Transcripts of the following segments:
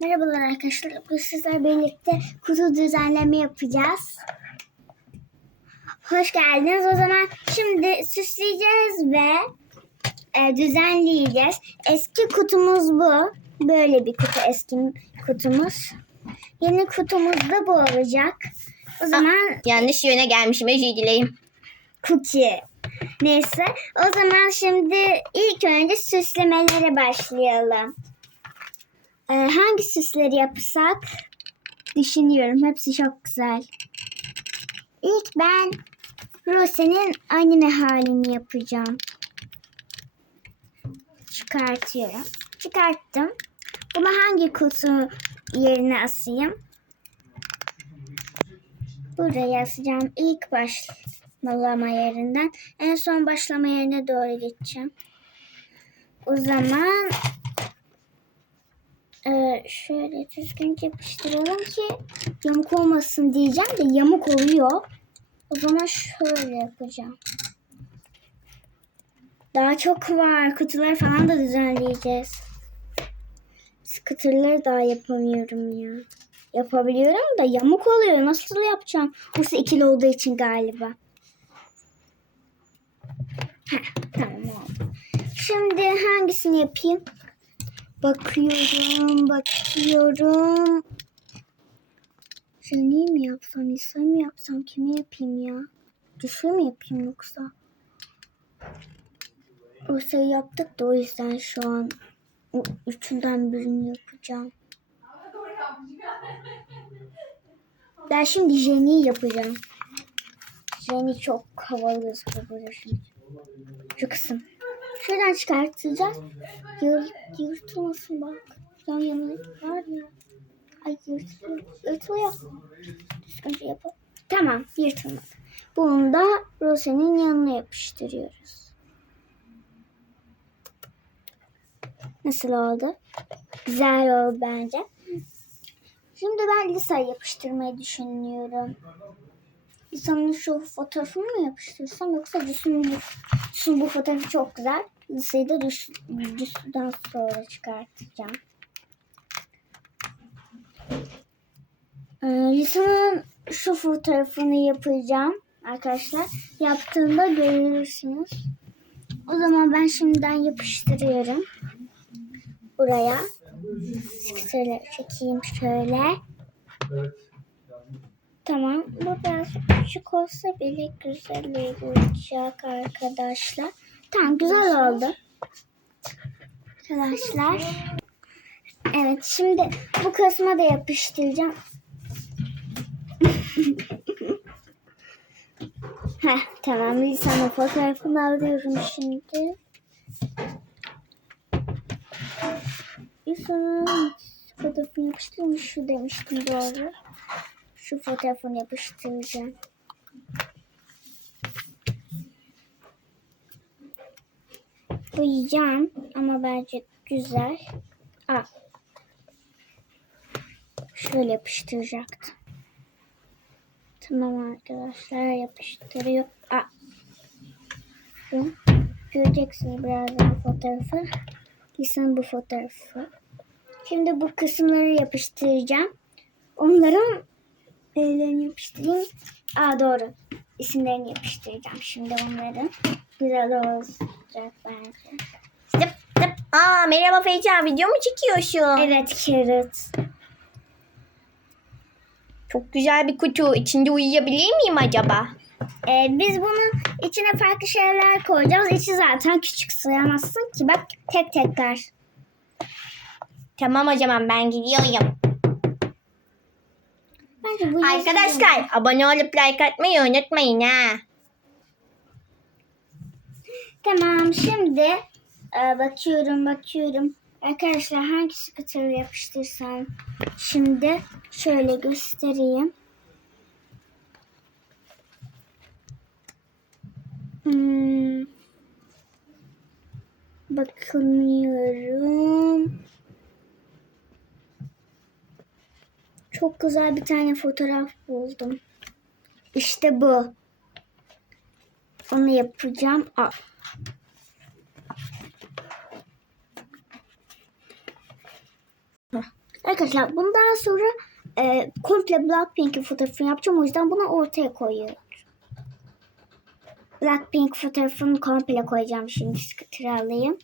Merhabalar arkadaşlar. Bugün sizlerle birlikte kutu düzenleme yapacağız. Hoş geldiniz. O zaman şimdi süsleyeceğiz ve e, düzenleyeceğiz. Eski kutumuz bu. Böyle bir kutu eski kutumuz. Yeni kutumuz da bu olacak. O zaman Yanlış yöne gelmişim özür dileyim. cookie. Neyse. O zaman şimdi ilk önce süslemelere başlayalım. Ee, hangi süsleri yapsak? Düşünüyorum. Hepsi çok güzel. İlk ben Rose'nin anime halini yapacağım. Çıkartıyorum. Çıkarttım. Bunu hangi kutu yerine asayım? Buraya asacağım. İlk başlama yerinden en son başlama yerine doğru geçeceğim. O zaman e, şöyle düzgün yapıştıralım ki yamuk olmasın diyeceğim de yamuk oluyor. O zaman şöyle yapacağım. Daha çok var. Kutular falan da düzenleyeceğiz. Skuterları daha yapamıyorum ya. Yapabiliyorum da yamuk oluyor. Nasıl yapacağım? Burası ikili olduğu için galiba. Heh, tamam oldu. Şimdi hangisini yapayım? Bakıyorum, bakıyorum. Jenny mi yapsam, İsa mı yapsam, kimi yapayım ya? Düşü mü yapayım yoksa? Rusya'yı yaptık da o yüzden şu an o üçünden birini yapacağım. Ben şimdi Jenny'i yapacağım. Jenny çok havalı gözüküyor şimdi. Şu kısım. Şuradan çıkartacağım. Yır, yırtılmasın bak. Yan yana var ya. Ay yırtılıyor. Yırtılıyor. Düzgünce yapalım. Tamam yırtılmadı. Bunu da Rose'nin yanına yapıştırıyoruz. Nasıl oldu? Güzel oldu bence. Şimdi ben Lisa'yı yapıştırmayı düşünüyorum. Lisa'nın şu fotoğrafını mı yapıştırsam yoksa Düs'ün bu fotoğrafı çok güzel. Lisa'yı da Düs, Düs'den sonra çıkartacağım. Ee, Lisa'nın şu fotoğrafını yapacağım arkadaşlar. Yaptığında görürsünüz. O zaman ben şimdiden yapıştırıyorum. Buraya. Şöyle çekeyim şöyle. Tamam. Bu biraz küçük olsa bile güzel olacak arkadaşlar. Tamam güzel oldu. Arkadaşlar. Evet şimdi bu kısma da yapıştıracağım. Heh, tamam Lisa'nın fotoğrafını alıyorum şimdi. Lisa'nın fotoğrafını yapıştırmış şu demiştim doğru. Şu fotoğrafını yapıştıracağım. Boyayacağım ama bence güzel. Aa. Şöyle yapıştıracaktım. Tamam arkadaşlar yapıştırıyor. Aa. Göreceksiniz birazdan fotoğrafı. Lisanın bu fotoğrafı. Şimdi bu kısımları yapıştıracağım. Onların ellerini yapıştırayım. Aa doğru. İsimlerini yapıştıracağım şimdi onların. Güzel olacak bence. Tıp tıp. Aa merhaba Feyza video mu çekiyorsun? Evet Carrot. Çok güzel bir kutu. İçinde uyuyabilir miyim acaba? Ee, biz bunun içine farklı şeyler koyacağız. İçi zaten küçük sığamazsın ki. Bak tek tekrar. Tamam o zaman ben gidiyorum. Bence bu Arkadaşlar abone olup like atmayı unutmayın ha. Tamam şimdi e, bakıyorum bakıyorum. Arkadaşlar hangi skuterı yapıştırsam şimdi şöyle göstereyim. Hmm. Bakınıyorum. Çok güzel bir tane fotoğraf buldum. İşte bu. Onu yapacağım. Aa. Arkadaşlar bundan sonra e, komple Blackpink'in fotoğrafını yapacağım. O yüzden bunu ortaya koyuyorum. Blackpink fotoğrafını komple koyacağım şimdi sıkıntı alayım.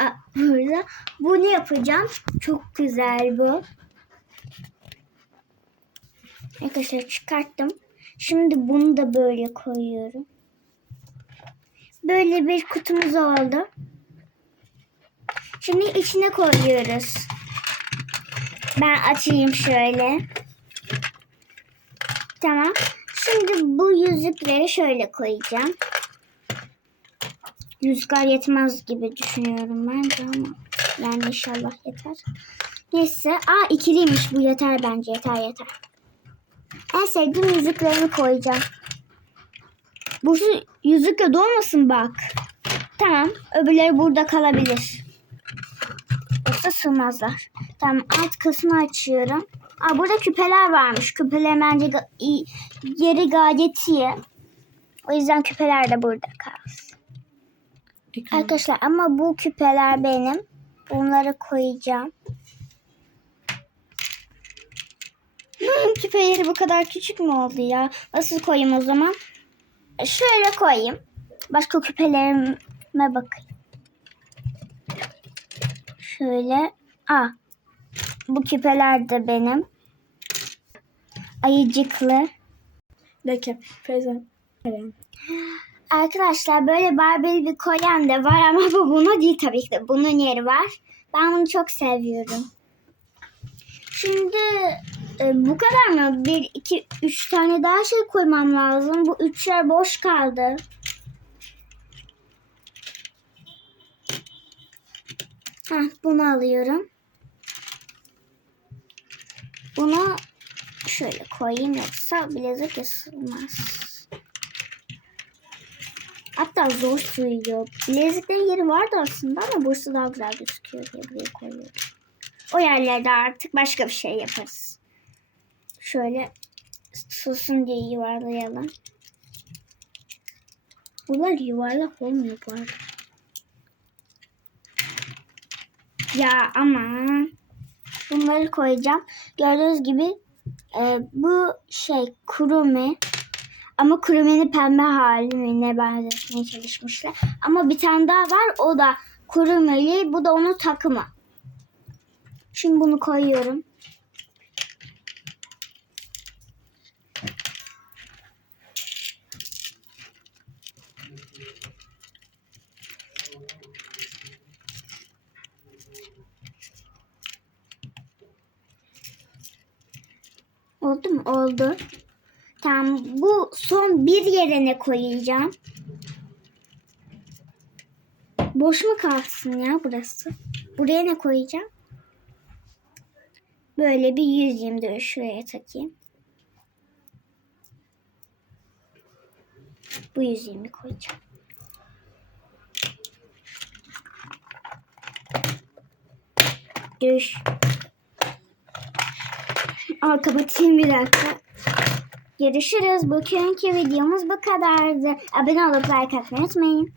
Aa, burada bunu yapacağım. Çok güzel bu. Arkadaşlar çıkarttım. Şimdi bunu da böyle koyuyorum. Böyle bir kutumuz oldu. Şimdi içine koyuyoruz. Ben açayım şöyle. Tamam. Şimdi bu yüzükleri şöyle koyacağım. Yüzükler yetmez gibi düşünüyorum ben de ama yani inşallah yeter. Neyse. Aa ikiliymiş bu yeter bence yeter yeter. En sevdiğim yüzüklerimi koyacağım. Bu yüzükle dolmasın bak. Tamam. Öbürleri burada kalabilir. Sığmazlar. Tamam alt kısmı açıyorum. Aa, burada küpeler varmış. Küpeler bence ga- yeri gayet iyi. O yüzden küpeler de burada kalsın. Arkadaşlar ama bu küpeler benim. Bunları koyacağım. Hmm, Küpe yeri bu kadar küçük mü oldu ya? Nasıl koyayım o zaman? Şöyle koyayım. Başka küpelerime bakayım. Şöyle. Aa. Bu küpeler de benim. Ayıcıklı. Peki. Feyza. Arkadaşlar böyle Barbie'li bir kolyen de var ama bu bunu değil tabii ki de. Bunun yeri var. Ben bunu çok seviyorum. Şimdi e, bu kadar mı? Bir, iki, üç tane daha şey koymam lazım. Bu üçler boş kaldı. Heh, bunu alıyorum. Bunu şöyle koyayım yoksa bilezik ısılmaz. Hatta zor sığıyor. Bileziklerin yeri vardı aslında ama burası daha güzel gözüküyor diye buraya koyuyorum. O yerlerde artık başka bir şey yaparız. Şöyle sığsın diye yuvarlayalım. Bunlar yuvarlak olmuyor bu arada. Ya aman. Bunları koyacağım. Gördüğünüz gibi e, bu şey kurume ama kurumenin pembe haline benzetmeye çalışmışlar. Ama bir tane daha var. O da kurumeli. Bu da onun takımı. Şimdi bunu koyuyorum. Oldu. Tamam. Bu son bir yerine koyacağım. Boş mu kalsın ya burası? Buraya ne koyacağım? Böyle bir yüzeyim dur şuraya takayım. Bu yüzeyimi koyacağım. Görüş. Aa, kapatayım bir dakika. Görüşürüz. Bugünkü videomuz bu kadardı. Abone olup like atmayı unutmayın.